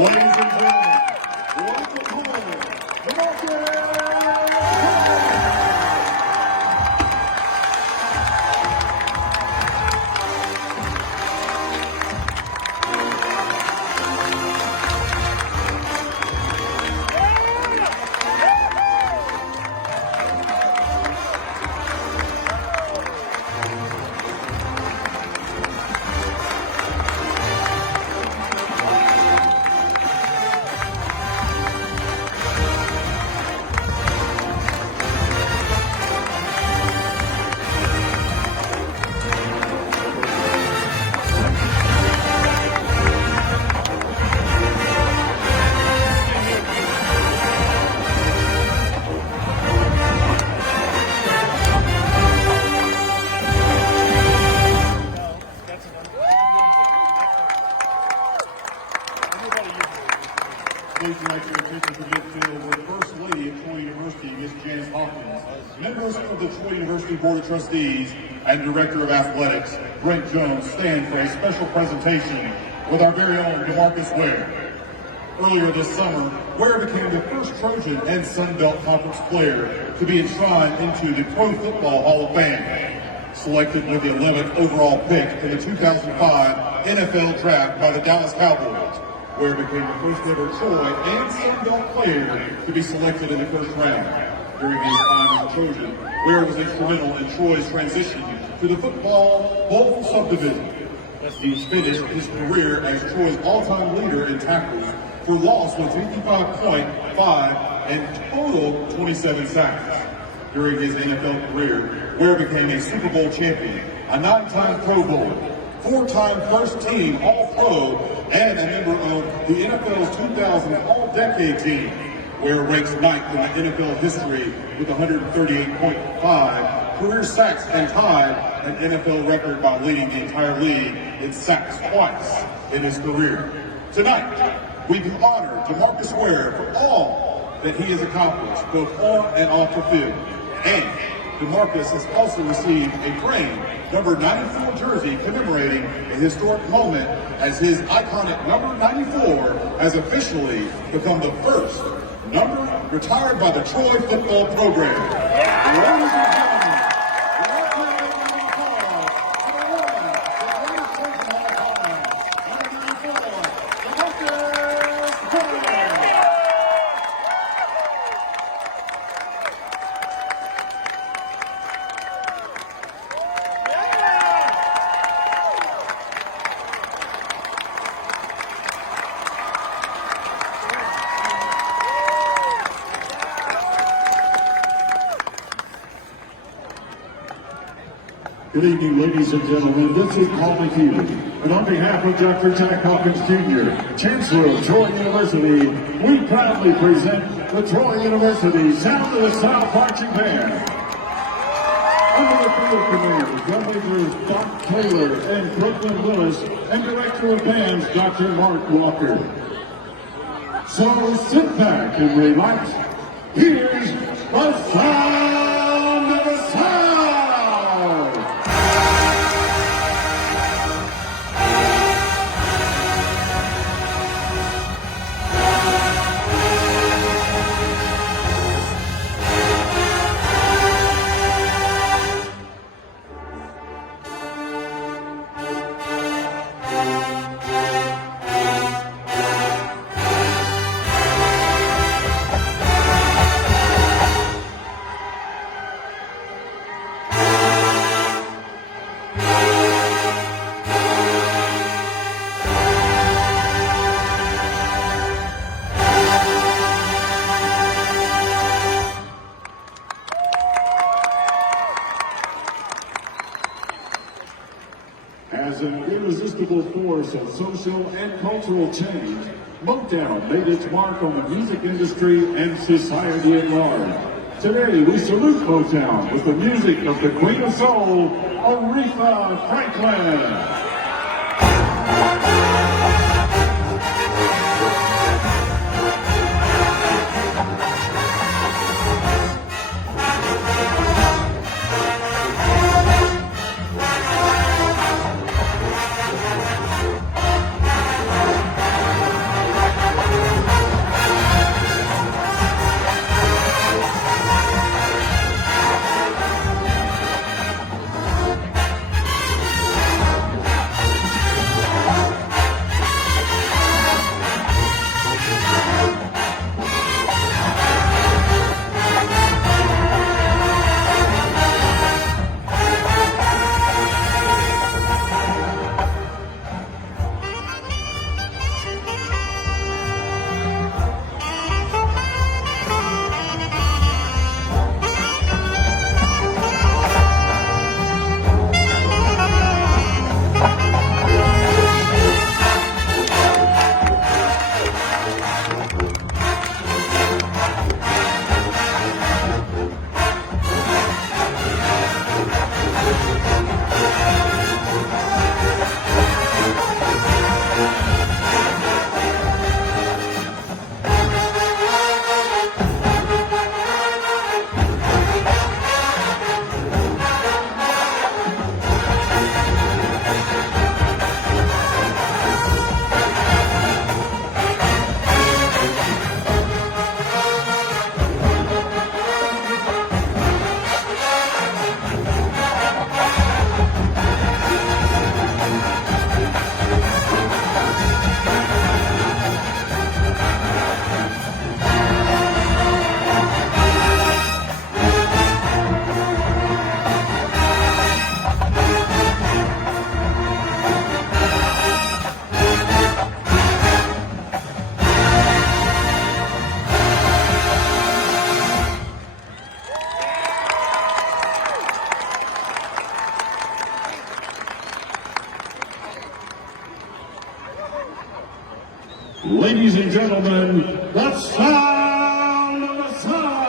Ladies and gentlemen, welcome home, Demarcus Ware. Please direct your attention to midfield where First Lady of Troy University, Ms. Janice Hawkins, members of the Troy University Board of Trustees, and Director of Athletics, Brent Jones, stand for a special presentation with our very own Demarcus Ware. Earlier this summer, Ware became the first Trojan and Sun Belt Conference player to be enshrined into the Pro Football Hall of Fame. Selected with the 11th overall pick in the 2005 NFL Draft by the Dallas Cowboys, Ware became the first ever Troy and Sun Belt player to be selected in the first round. During his time as a Trojan, Ware was instrumental in Troy's transition to the football bowl subdivision. He finished his career as Troy's all-time leader in tackles for loss with 55.5 and total 27 sacks. During his NFL career, Ware became a Super Bowl champion, a 9-time Pro Bowler, 4-time first-team All-Pro, and a member of the NFL's 2000 All-Decade Team. Ware ranks 9th in the NFL history with 138.5 career sacks and tied an NFL record by leading the entire league in sacks twice in his career. Tonight, we do honor Demarcus Ware for all that he has accomplished, both on and off the field. And Demarcus has also received a framed number 94 jersey commemorating a historic moment as his iconic number 94 has officially become the first number retired by the Troy football program. Ladies and gentlemen, let's give a round of applause for the one, the greatest Trojan of all time, number 94, Demarcus Ware. Good evening, ladies and gentlemen. This is Paul McHugh, and on behalf of Dr. Jack Hawkins Jr., Chancellor of Troy University, we proudly present the Troy University Sound of the South Marching Band. Under the field commanders, drum majors Doc Taylor and Brooklyn Willis, and Director of Bands, Dr. Mark Walker. So sit back and relax. Here's the Sound of the South! As an irresistible force of social and cultural change, Motown made its mark on the music industry and society at large. Today, we salute Motown with the music of the Queen of Soul, Aretha Franklin. and gentlemen, the sound of the South.